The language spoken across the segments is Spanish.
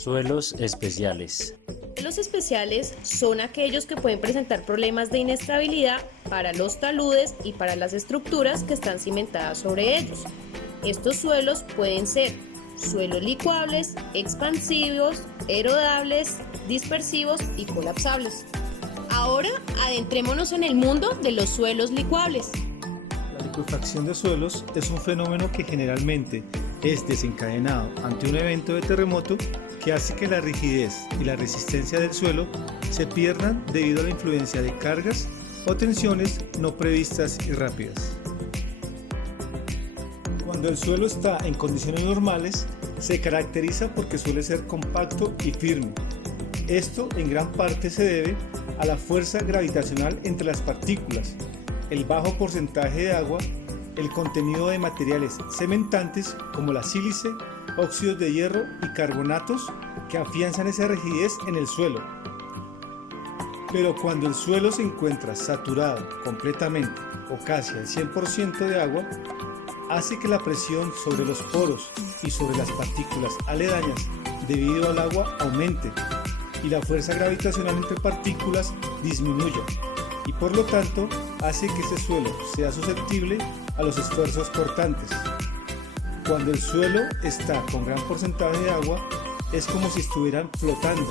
Suelos especiales. Suelos especiales son aquellos que pueden presentar problemas de inestabilidad para los taludes y para las estructuras que están cimentadas sobre ellos. Estos suelos pueden ser suelos licuables, expansivos, erodables, dispersivos y colapsables. Ahora adentrémonos en el mundo de los suelos licuables. La licuefacción de suelos es un fenómeno que generalmente es desencadenado ante un evento de terremoto que hace que la rigidez y la resistencia del suelo se pierdan debido a la influencia de cargas o tensiones no previstas y rápidas. Cuando el suelo está en condiciones normales, se caracteriza porque suele ser compacto y firme. Esto en gran parte se debe a la fuerza gravitacional entre las partículas, el bajo porcentaje de agua, el contenido de materiales cementantes como la sílice, óxidos de hierro y carbonatos que afianzan esa rigidez en el suelo. Pero cuando el suelo se encuentra saturado completamente o casi al 100% de agua, hace que la presión sobre los poros y sobre las partículas aledañas debido al agua aumente y la fuerza gravitacional entre partículas disminuya y por lo tanto hace que ese suelo sea susceptible a los esfuerzos cortantes. Cuando el suelo está con gran porcentaje de agua es como si estuvieran flotando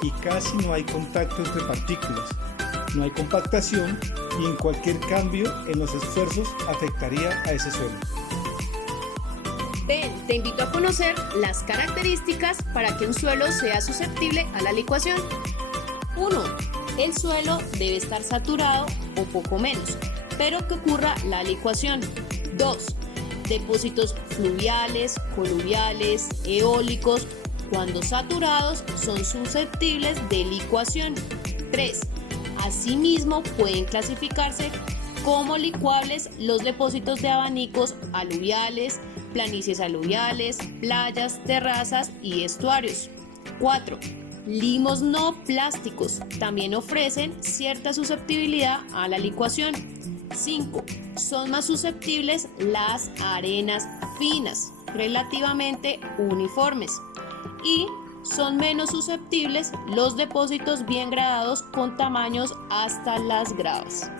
y casi no hay contacto entre partículas, no hay compactación y en cualquier cambio en los esfuerzos afectaría a ese suelo. Ven, te invito a conocer las características para que un suelo sea susceptible a la licuación. 1. El suelo debe estar saturado o poco menos, pero que ocurra la licuación. 2. Depósitos fluviales, coluviales, eólicos, cuando saturados son susceptibles de licuación. 3. Asimismo pueden clasificarse como licuables los depósitos de abanicos aluviales, planicies aluviales, playas, terrazas y estuarios. 4. Limos no plásticos también ofrecen cierta susceptibilidad a la licuación. 5. Son más susceptibles las arenas finas, relativamente uniformes. Y son menos susceptibles los depósitos bien gradados con tamaños hasta las gravas.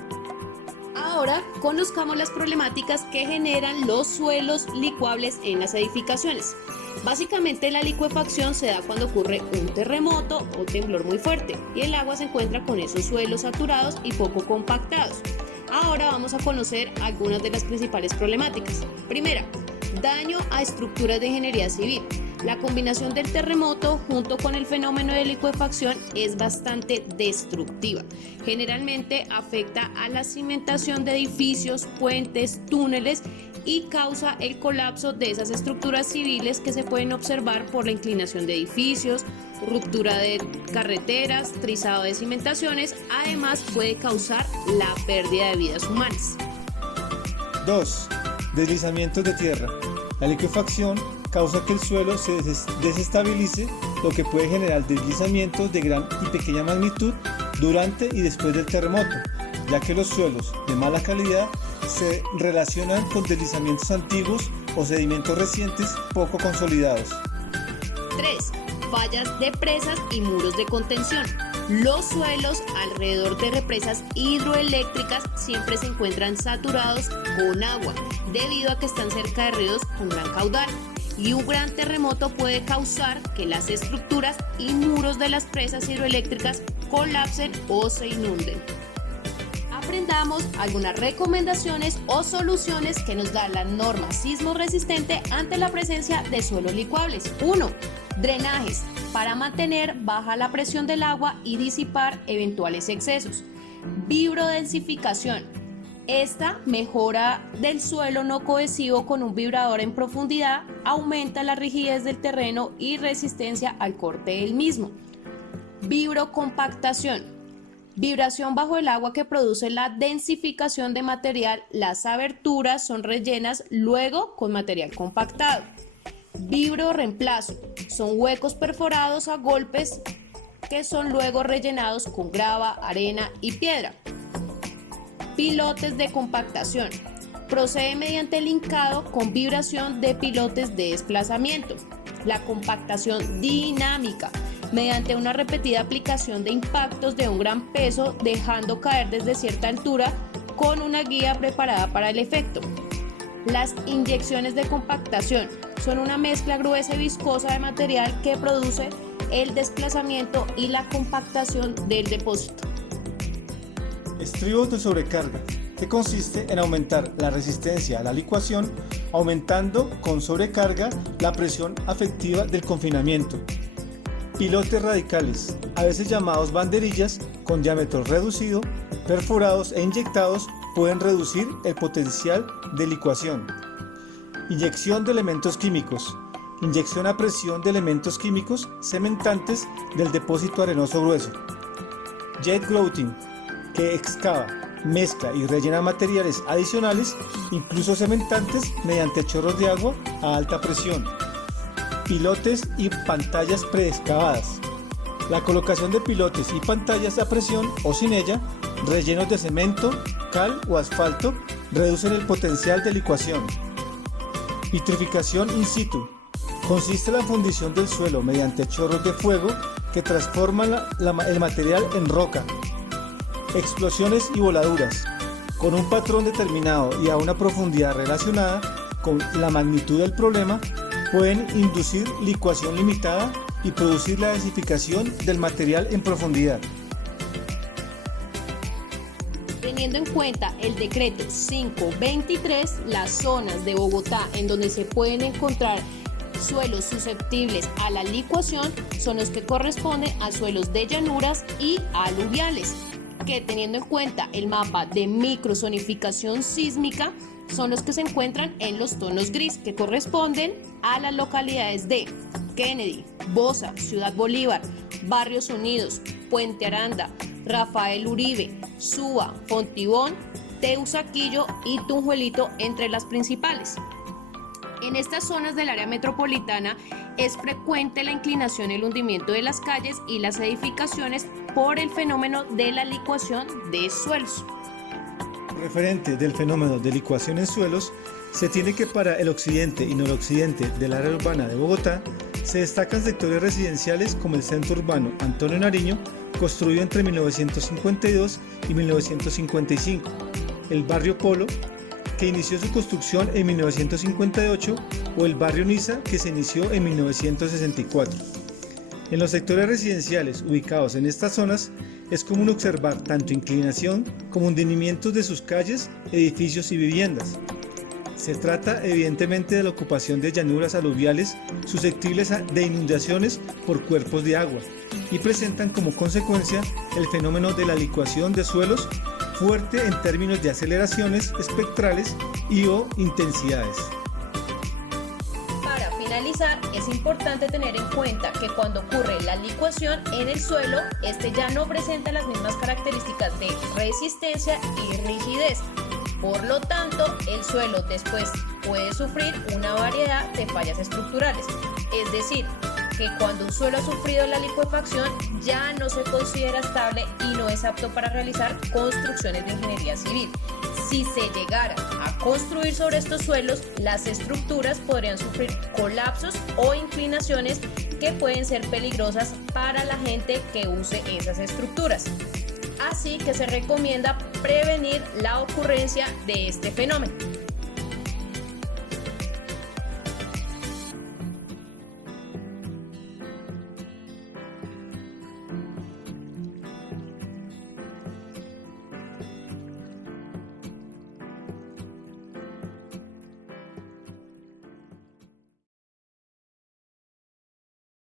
Ahora conozcamos las problemáticas que generan los suelos licuables en las edificaciones. Básicamente la licuefacción se da cuando ocurre un terremoto o temblor muy fuerte y el agua se encuentra con esos suelos saturados y poco compactados. Ahora vamos a conocer algunas de las principales problemáticas. Primera, daño a estructuras de ingeniería civil. La combinación del terremoto junto con el fenómeno de licuefacción es bastante destructiva. Generalmente afecta a la cimentación de edificios, puentes, túneles y causa el colapso de esas estructuras civiles que se pueden observar por la inclinación de edificios, ruptura de carreteras, trizado de cimentaciones. Además puede causar la pérdida de vidas humanas. 2. Deslizamientos de tierra. La licuefacción causa que el suelo se desestabilice, lo que puede generar deslizamientos de gran y pequeña magnitud durante y después del terremoto, ya que los suelos de mala calidad se relacionan con deslizamientos antiguos o sedimentos recientes poco consolidados. 3. Fallas de presas y muros de contención. Los suelos alrededor de represas hidroeléctricas siempre se encuentran saturados con agua, debido a que están cerca de ríos con gran caudal. Y un gran terremoto puede causar que las estructuras y muros de las presas hidroeléctricas colapsen o se inunden. Aprendamos algunas recomendaciones o soluciones que nos da la norma sismo resistente ante la presencia de suelos licuables. 1. Drenajes para mantener baja la presión del agua y disipar eventuales excesos. Vibrodensificación. Esta mejora del suelo no cohesivo con un vibrador en profundidad, aumenta la rigidez del terreno y resistencia al corte del mismo. Vibrocompactación. Vibración bajo el agua que produce la densificación de material. Las aberturas son rellenas luego con material compactado. Vibroreemplazo. Son huecos perforados a golpes que son luego rellenados con grava, arena y piedra. Pilotes de compactación. Procede mediante el hincado con vibración de pilotes de desplazamiento. la compactación dinámica, mediante una repetida aplicación de impactos de un gran peso, dejando caer desde cierta altura con una guía preparada para el efecto. Las inyecciones de compactación son una mezcla gruesa y viscosa de material que produce el desplazamiento y la compactación del depósito. Estribos de sobrecarga, que consiste en aumentar la resistencia a la licuación, aumentando con sobrecarga la presión afectiva del confinamiento. Pilotes radicales, a veces llamados banderillas, con diámetro reducido, perforados e inyectados, pueden reducir el potencial de licuación. Inyección de elementos químicos. Inyección a presión de elementos químicos cementantes del depósito arenoso grueso. Jet grouting, que excava, mezcla y rellena materiales adicionales, incluso cementantes, mediante chorros de agua a alta presión. Pilotes y pantallas preexcavadas. La colocación de pilotes y pantallas a presión o sin ella, rellenos de cemento, cal o asfalto, reducen el potencial de licuación. Vitrificación in situ. Consiste en la fundición del suelo mediante chorros de fuego que transforman el material en roca. Explosiones y voladuras. Con un patrón determinado y a una profundidad relacionada con la magnitud del problema, pueden inducir licuación limitada y producir la densificación del material en profundidad. Teniendo en cuenta el decreto 523, las zonas de Bogotá en donde se pueden encontrar suelos susceptibles a la licuación son los que corresponden a suelos de llanuras y aluviales, que teniendo en cuenta el mapa de microzonificación sísmica son los que se encuentran en los tonos gris, que corresponden a las localidades de Kennedy, Bosa, Ciudad Bolívar, Barrios Unidos, Puente Aranda, Rafael Uribe, Suba, Fontibón, Teusaquillo y Tunjuelito, entre las principales. En estas zonas del área metropolitana es frecuente la inclinación y el hundimiento de las calles y las edificaciones por el fenómeno de la licuación de suelos. Referente del fenómeno de licuación en suelos, se tiene que para el occidente y noroccidente del área urbana de Bogotá se destacan sectores residenciales como el centro urbano Antonio Nariño, construido entre 1952 y 1955, el barrio Polo, que inició su construcción en 1958, o el barrio Niza, que se inició en 1964. En los sectores residenciales ubicados en estas zonas es común observar tanto inclinación como hundimientos de sus calles, edificios y viviendas. Se trata evidentemente de la ocupación de llanuras aluviales susceptibles de inundaciones por cuerpos de agua y presentan como consecuencia el fenómeno de la licuación de suelos fuerte en términos de aceleraciones espectrales y o intensidades. Para finalizar, es importante tener en cuenta que cuando ocurre la licuación en el suelo, este ya no presenta las mismas características de resistencia y rigidez. Por lo tanto, el suelo después puede sufrir una variedad de fallas estructurales. Es decir, que cuando un suelo ha sufrido la licuefacción ya no se considera estable y no es apto para realizar construcciones de ingeniería civil. Si se llegara a construir sobre estos suelos, las estructuras podrían sufrir colapsos o inclinaciones que pueden ser peligrosas para la gente que use esas estructuras. Así que se recomienda prevenir la ocurrencia de este fenómeno.